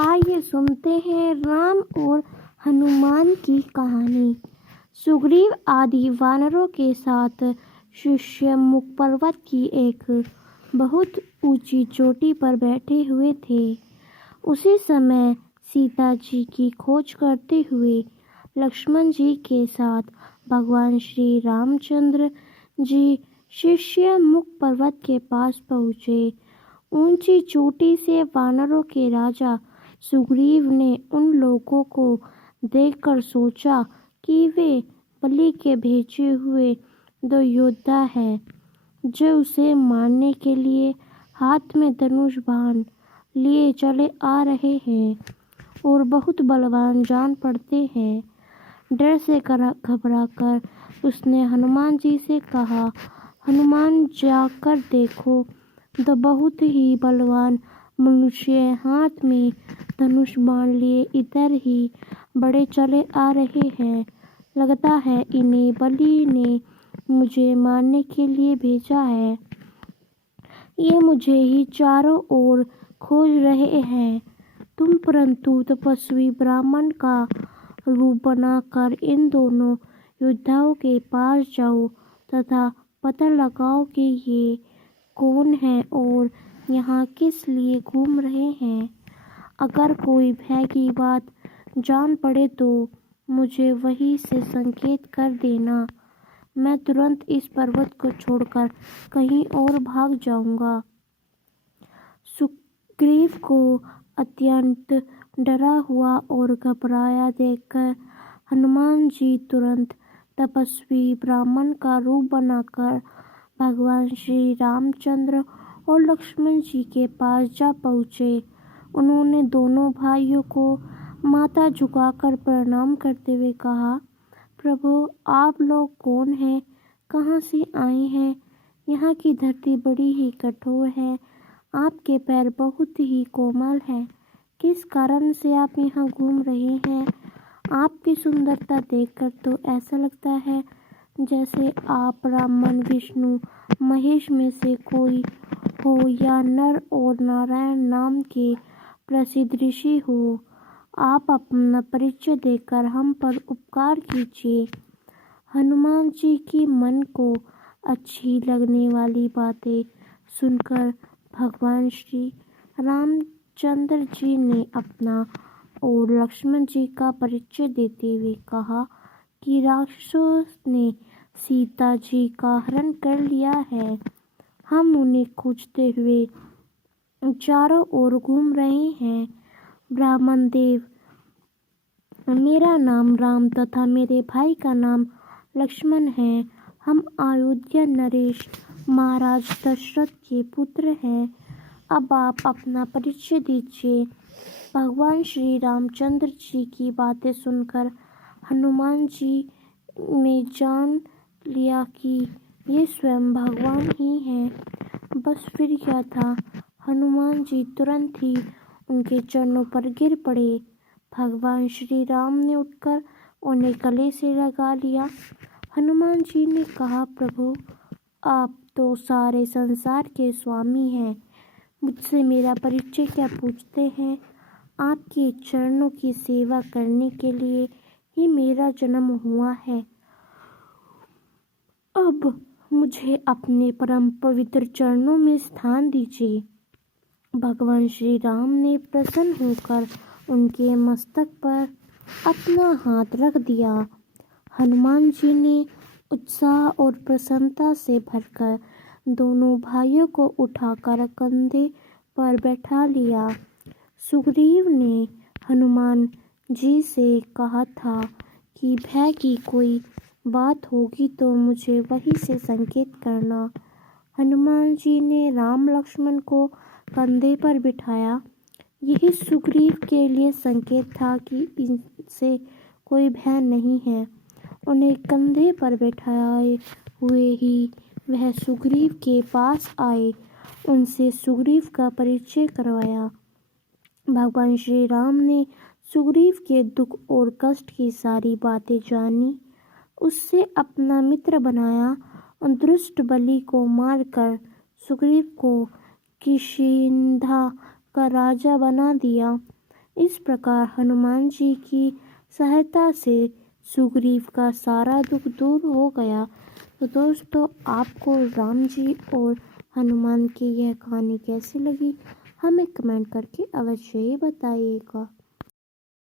आइए सुनते हैं राम और हनुमान की कहानी। सुग्रीव आदि वानरों के साथ ऋष्यमुख पर्वत की एक बहुत ऊंची चोटी पर बैठे हुए थे। उसी समय सीता जी की खोज करते हुए लक्ष्मण जी के साथ भगवान श्री रामचंद्र जी ऋष्यमुख पर्वत के पास पहुँचे। ऊंची चोटी से वानरों के राजा सुग्रीव ने उन लोगों को देखकर सोचा कि वे बलि के भेजे हुए दो योद्धा हैं, जो उसे मारने के लिए हाथ में धनुष बाण लिए चले आ रहे हैं और बहुत बलवान जान पड़ते हैं। डर से घबराकर उसने हनुमान जी से कहा, हनुमान जाकर देखो, तो बहुत ही बलवान मनुष्य हाथ में धनुष बाण लिए इधर ही बड़े चले आ रहे हैं। लगता है इन्हें बलि ने मुझे मारने के लिए भेजा है। ये मुझे ही चारों ओर खोज रहे हैं। तुम परंतु तपस्वी ब्राह्मण का रूप बनाकर इन दोनों योद्धाओं के पास जाओ तथा पता लगाओ कि ये कौन है और यहाँ किस लिए घूम रहे हैं। अगर कोई भय की बात जान पड़े तो मुझे वहीं से संकेत कर देना। मैं तुरंत इस पर्वत को छोड़कर कहीं और भाग जाऊंगा। सुग्रीव को अत्यंत डरा हुआ और घबराया देखकर हनुमान जी तुरंत तपस्वी ब्राह्मण का रूप बनाकर भगवान श्री रामचंद्र और लक्ष्मण जी के पास जा पहुँचे। उन्होंने दोनों भाइयों को माथा झुकाकर प्रणाम करते हुए कहा, प्रभु आप लोग कौन हैं, कहाँ से आए हैं? यहाँ की धरती बड़ी ही कठोर है, आपके पैर बहुत ही कोमल हैं। किस कारण से आप यहाँ घूम रहे हैं? आपकी सुंदरता देखकर तो ऐसा लगता है जैसे आप ब्रह्मन विष्णु महेश में से कोई हो या नर और नारायण नाम के प्रसिद्ध ऋषि हो। आप अपना परिचय देकर हम पर उपकार कीजिए। हनुमान जी की मन को अच्छी लगने वाली बातें सुनकर भगवान श्री रामचंद्र जी ने अपना और लक्ष्मण जी का परिचय देते हुए कहा कि राक्षसों ने सीता जी का हरण कर लिया है। हम उन्हें खोजते हुए चारों ओर घूम रहे हैं। ब्राह्मण देव, मेरा नाम राम तथा मेरे भाई का नाम लक्ष्मण है। हम अयोध्या नरेश महाराज दशरथ के पुत्र हैं। अब आप अपना परिचय दीजिए। भगवान श्री रामचंद्र जी की बातें सुनकर हनुमान जी ने जान लिया कि ये स्वयं भगवान ही हैं। बस फिर क्या था, हनुमान जी तुरंत ही उनके चरणों पर गिर पड़े। भगवान श्री राम ने उठकर उन्हें गले से लगा लिया। हनुमान जी ने कहा, प्रभु आप तो सारे संसार के स्वामी हैं, मुझसे मेरा परिचय क्या पूछते हैं? आपके चरणों की सेवा करने के लिए ही मेरा जन्म हुआ है। अब मुझे अपने परम पवित्र चरणों में स्थान दीजिए। भगवान श्री राम ने प्रसन्न होकर उनके मस्तक पर अपना हाथ रख दिया। हनुमान जी ने उत्साह और प्रसन्नता से भरकर दोनों भाइयों को उठाकर कंधे पर बैठा लिया। सुग्रीव ने हनुमान जी से कहा था कि भय की कोई बात होगी तो मुझे वहीं से संकेत करना। हनुमान जी ने राम लक्ष्मण को कंधे पर बिठाया। यही सुग्रीव के लिए संकेत था कि इनसे कोई भय नहीं है। उन्हें कंधे पर बैठाए हुए ही वह सुग्रीव के पास आए, उनसे सुग्रीव का परिचय करवाया। भगवान श्री राम ने सुग्रीव के दुख और कष्ट की सारी बातें जानी, उससे अपना मित्र बनाया और दुष्ट बलि को मारकर सुग्रीव को किष्किंधा का राजा बना दिया। इस प्रकार हनुमान जी की सहायता से सुग्रीव का सारा दुख दूर हो गया। तो दोस्तों, आपको राम जी और हनुमान की यह कहानी कैसी लगी, हमें कमेंट करके अवश्य ही बताइएगा।